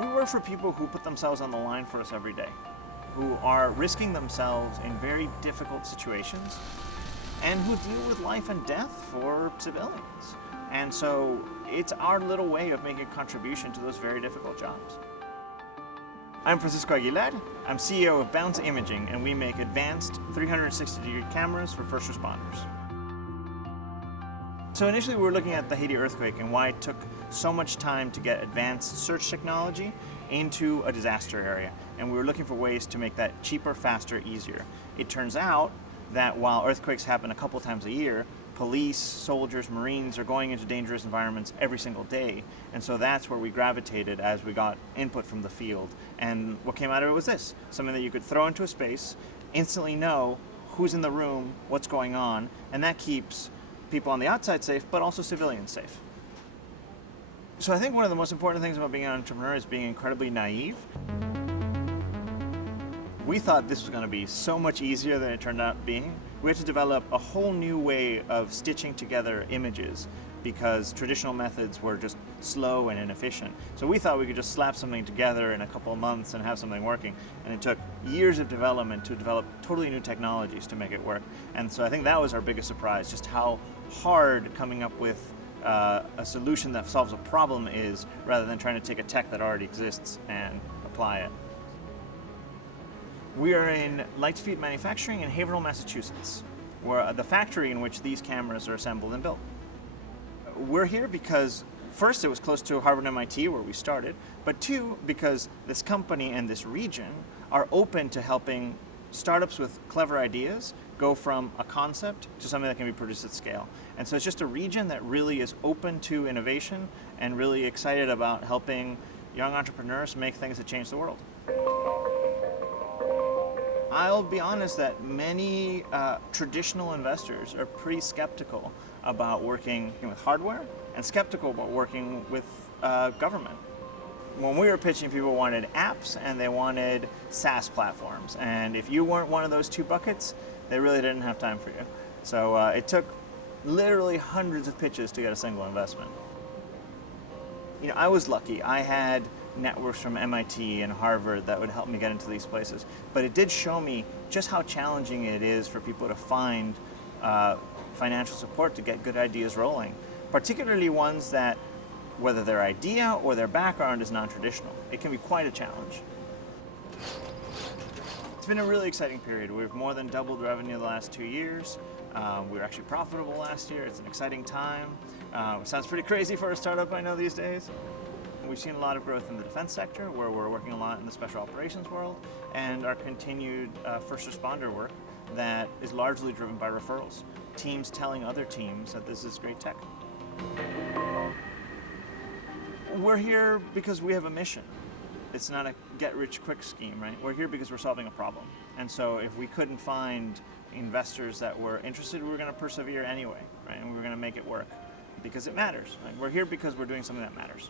We work for people who put themselves on the line for us every day, who are risking themselves in very difficult situations, and who deal with life and death for civilians. And so it's our little way of making a contribution to those very difficult jobs. I'm Francisco Aguilar. I'm CEO of Bounce Imaging, and we make advanced 360-degree cameras for first responders. So initially we were looking at the Haiti earthquake and why it took so much time to get advanced search technology into a disaster area. And we were looking for ways to make that cheaper, faster, easier. It turns out that while earthquakes happen a couple times a year, police, soldiers, Marines are going into dangerous environments every single day. And so that's where we gravitated as we got input from the field. And what came out of it was this, something that you could throw into a space, instantly know who's in the room, what's going on, and that keeps people on the outside safe, but also civilians safe. So I think one of the most important things about being an entrepreneur is being incredibly naive. We thought this was going to be so much easier than it turned out being. We had to develop a whole new way of stitching together images because traditional methods were just slow and inefficient. So we thought we could just slap something together in a couple of months and have something working. And it took years of development to develop totally new technologies to make it work. And so I think that was our biggest surprise, just how hard coming up with a solution that solves a problem is, rather than trying to take a tech that already exists and apply it. We are in Lightspeed Manufacturing in Haverhill, Massachusetts, where the factory in which these cameras are assembled and built. We're here because first it was close to Harvard and MIT where we started, but two, because this company and this region are open to helping startups with clever ideas go from a concept to something that can be produced at scale. And so it's just a region that really is open to innovation and really excited about helping young entrepreneurs make things that change the world. I'll be honest that many traditional investors are pretty skeptical about working with hardware and skeptical about working with government. When we were pitching, people wanted apps and they wanted SaaS platforms. And if you weren't one of those two buckets, they really didn't have time for you. So it took literally hundreds of pitches to get a single investment. You know, I was lucky. I had networks from MIT and Harvard that would help me get into these places. But it did show me just how challenging it is for people to find financial support to get good ideas rolling, particularly ones that, whether their idea or their background is non-traditional. It can be quite a challenge. It's been a really exciting period. We've more than doubled revenue the last 2 years. We were actually profitable last year. It's an exciting time. It sounds pretty crazy for a startup, I know, these days. We've seen a lot of growth in the defense sector, where we're working a lot in the special operations world, and our continued first responder work that is largely driven by referrals. Teams telling other teams that this is great tech. We're here because we have a mission. It's not a get-rich-quick scheme, right? We're here because we're solving a problem. And so if we couldn't find investors that were interested, we were going to persevere anyway, right? And we were going to make it work because it matters. Right? We're here because we're doing something that matters.